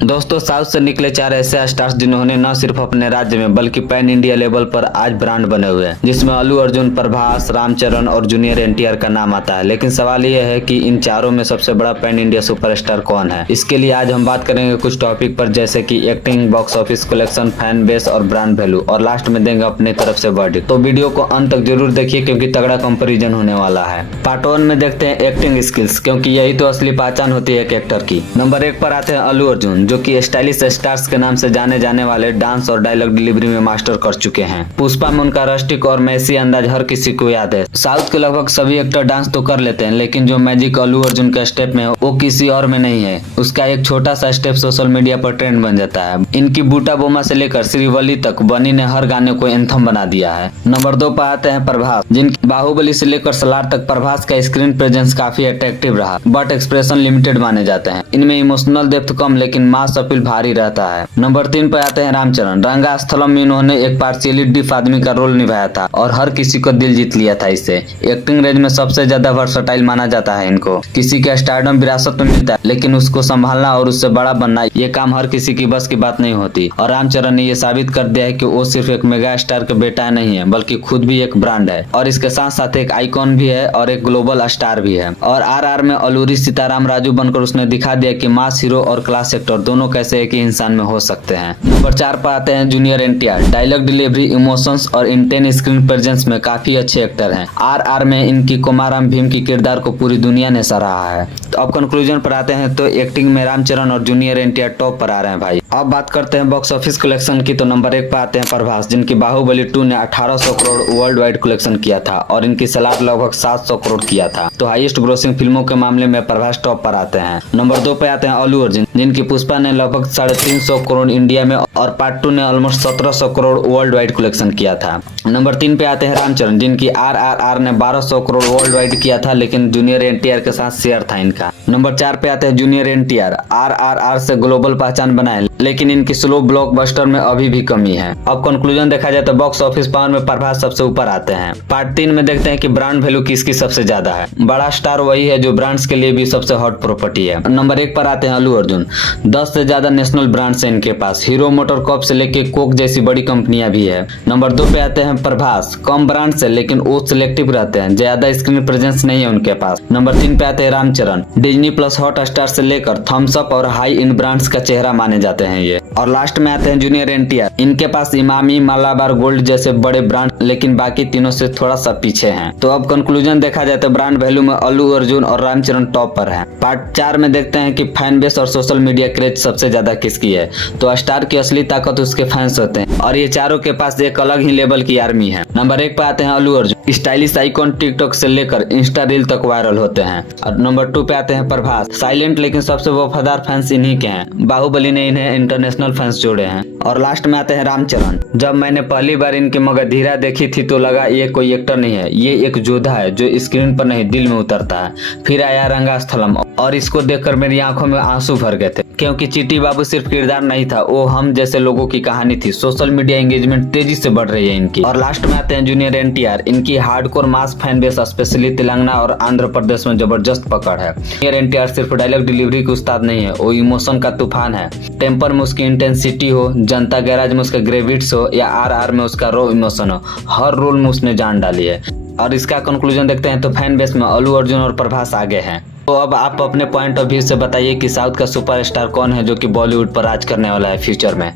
दोस्तों, साउथ से निकले 4 ऐसे स्टार्स जिन्होंने न सिर्फ अपने राज्य में बल्कि पैन इंडिया लेवल पर आज ब्रांड बने हुए हैं, जिसमें अल्लू अर्जुन, प्रभास, रामचरण और जूनियर एनटीआर का नाम आता है। लेकिन सवाल यह है कि इन चारों में सबसे बड़ा पैन इंडिया सुपरस्टार कौन है। इसके लिए आज हम बात करेंगे कुछ टॉपिक पर, जैसे कि acting, box office collection, fan base और ब्रांड वैल्यू, और लास्ट में देंगे अपनी तरफ से वर्डिक्ट। तो वीडियो को अंत तक जरूर देखिए क्योंकि तगड़ा कंपैरिजन होने वाला है। पार्ट 1 में देखते हैं एक्टिंग स्किल्स, क्योंकि यही तो असली पहचान होती है एक एक्टर की। नंबर 1 पर आते हैं अल्लू अर्जुन, जो कि स्टाइलिश स्टार्स के नाम से जाने जाने वाले डांस और डायलॉग डिलीवरी में मास्टर कर चुके हैं। पुष्पा में उनका रस्टिक और मैसी अंदाज हर किसी को याद है। साउथ के लगभग सभी एक्टर डांस तो कर लेते हैं, लेकिन जो मैजिक अल्लू अर्जुन के स्टेप में है वो किसी और में नहीं है। उसका एक छोटा सा स्टेप सोशल मीडिया पर ट्रेंड बन जाता है। इनकी बूटा बोमा से लेकर श्रीवल्ली तक बनी ने हर गाने को एंथम बना दिया है। नंबर 2 पर आते हैं प्रभास, जिनकी बाहुबली से लेकर सलार तक प्रभास का स्क्रीन प्रेजेंस काफी अट्रैक्टिव रहा, बट एक्सप्रेशन लिमिटेड माने जाते हैं। इनमें इमोशनल डेप्थ कम लेकिन मास अपील भारी रहता है। नंबर 3 पर आते हैं रामचरण। रंगा स्थलम में इन्होंने एक पार्शियली डिफ आदमी का रोल निभाया था और हर किसी को दिल जीत लिया था। इससे एक्टिंग रेंज में सबसे ज्यादा वर्सटाइल माना जाता है इनको। किसी का स्टारडम विरासत में मिलता है, लेकिन उसको संभालना और उससे बड़ा बनना ये काम हर किसी की बस की बात नहीं होती। और रामचरण ने ये साबित कर दिया है कि वो सिर्फ एक मेगा स्टार के बेटा नहीं है, बल्कि खुद भी एक ब्रांड है और इसके साथ साथ एक आइकॉन भी है और एक ग्लोबल स्टार भी है। और आरआर में अलूरी सीताराम राजू बनकर उसने दिखा दिया कि मास हीरो और क्लास एक्टर दोनों कैसे एक ही इंसान में हो सकते हैं। नंबर 4 पर आते हैं junior NTR. Dialogue delivery, emotions और इंटेंस स्क्रीन प्रेजेंस में काफी अच्छे एक्टर हैं। आरआर में इनकी कुमाराम भीम की किरदार को पूरी दुनिया ने सराहा है। तो अब कंक्लूजन पर आते हैं, तो एक्टिंग में रामचरण और जूनियर एनटीआर टॉप पर आ रहे हैं भाई। अब बात करते हैं बॉक्स ऑफिस कलेक्शन की, तो नंबर 1 पर आते हैं प्रभास, जिनकी बाहुबली 2 ने 1800 करोड़ वर्ल्ड वाइड कलेक्शन किया था और इनकी सलार लगभग 700 करोड़ किया था। तो हाईएस्ट ग्रोसिंग फिल्मों के मामले में प्रभास टॉप पर आते हैं। नंबर 2 पे आते हैं अल्लू अर्जुन, जिनकी पुष्पा ने लगभग 350 करोड़ इंडिया में और पार्ट 2 ने almost 1700 crore world wide collection किया था। नंबर 3 पे आते हैं रामचरण, जिनकी आरआरआर ने 1200 करोड़ वर्ल्ड वाइड किया था, लेकिन जूनियर एनटीआर के साथ शेयर था इनका। नंबर 4 पे आते हैं जूनियर एनटीआर। आरआरआर से ग्लोबल पहचान बनाए, लेकिन इनकी स्लो ब्लॉकबस्टर में अभी भी कमी है। अब कंक्लूजन देखा जाए तो बॉक्स ऑफिस पावर में प्रभास सबसे ऊपर आते हैं। पार्ट 3 में देखते हैं कि ब्रांड वैल्यू किसकी सबसे ज्यादा है। बड़ा स्टार वही है जो ब्रांड्स के लिए भी सबसे हॉट प्रॉपर्टी है। नंबर 1 पर आते हैं अल्लू अर्जुन। 10 से ज्यादा नेशनल ब्रांड्स है इनके पास। हीरो मोटर कॉर्प से लेके कोक जैसी बड़ी कंपनियां भी है। नंबर 2 पे आते हैं प्रभास। कम ब्रांड्स है लेकिन वो सिलेक्टिव रहते हैं, ज्यादा स्क्रीन प्रेजेंस नहीं है उनके पास। नंबर 3 पे आते हैं Ramcharan. Disney plus hotstar से लेकर थम्स अप और हाई इन ब्रांड्स का चेहरा माने जाते हैं ये। और लास्ट में आते हैं जूनियर एनटीआर। इनके पास इमामी, मालाबार गोल्ड जैसे बड़े ब्रांड, लेकिन बाकी तीनों से थोड़ा सा पीछे हैं। तो अब कंक्लूजन देखा जाए तो ब्रांड वैल्यू में अल्लू अर्जुन और रामचरण टॉप पर हैं। पार्ट 4 में देखते हैं कि फैन बेस और सोशल मीडिया क्रेज सबसे ज्यादा किसकी है। तो स्टार की असली ताकत उसके फैंस होते हैं और ये चारों के पास एक अलग ही लेवल की आर्मी है। नंबर 1 पे आते हैं Allu Arjun. Stylish icon, TikTok से लेकर इंस्टा रील तक वायरल होते हैं। और नंबर 2 पे आते हैं प्रभास। साइलेंट लेकिन सबसे वफादार फैंस इन्हीं के हैं। बाहुबली ने इन्हें इंटरनेशनल फैंस जोड़े हैं। और लास्ट में आते हैं रामचरण। जब मैंने पहली बार इनकी मगधीरा देखी थी तो लगा ये कोई एक्टर नहीं है, ये एक योद्धा है जो स्क्रीन पर नहीं दिल में उतरता है। फिर आया रंगास्थलम और इसको देखकर मेरी आंखों में आंसू भर गए थे, क्योंकि चीटी बाबू सिर्फ किरदार नहीं था, वो हम जैसे लोगों की कहानी थी। सोशल मीडिया एंगेजमेंट तेजी से बढ़ रही है इनकी। और लास्ट में आते हैं जूनियर एनटीआर। इनकी हार्डकोर मास फैन बेस स्पेशली तेलंगाना और आंध्र प्रदेश में जबरदस्त पकड़ है। जूनियर एनटीआर सिर्फ डायलॉग डिलीवरी के उस्ताद नहीं है, वो इमोशन का तूफान है। टेम्पर में उसकी इंटेंसिटी हो, जनता गैराज में उसका ग्रेविट्स हो या आरआर में उसका रॉ इमोशन हो, हर रोल में उसने जान डाली है। और इसका कंक्लूजन देखते हैं तो फैन बेस में अल्लू अर्जुन और प्रभास आगे हैं। तो अब आप अपने पॉइंट ऑफ व्यू से बताइए कि साउथ का सुपरस्टार कौन है जो कि बॉलीवुड पर राज करने वाला है फ्यूचर में।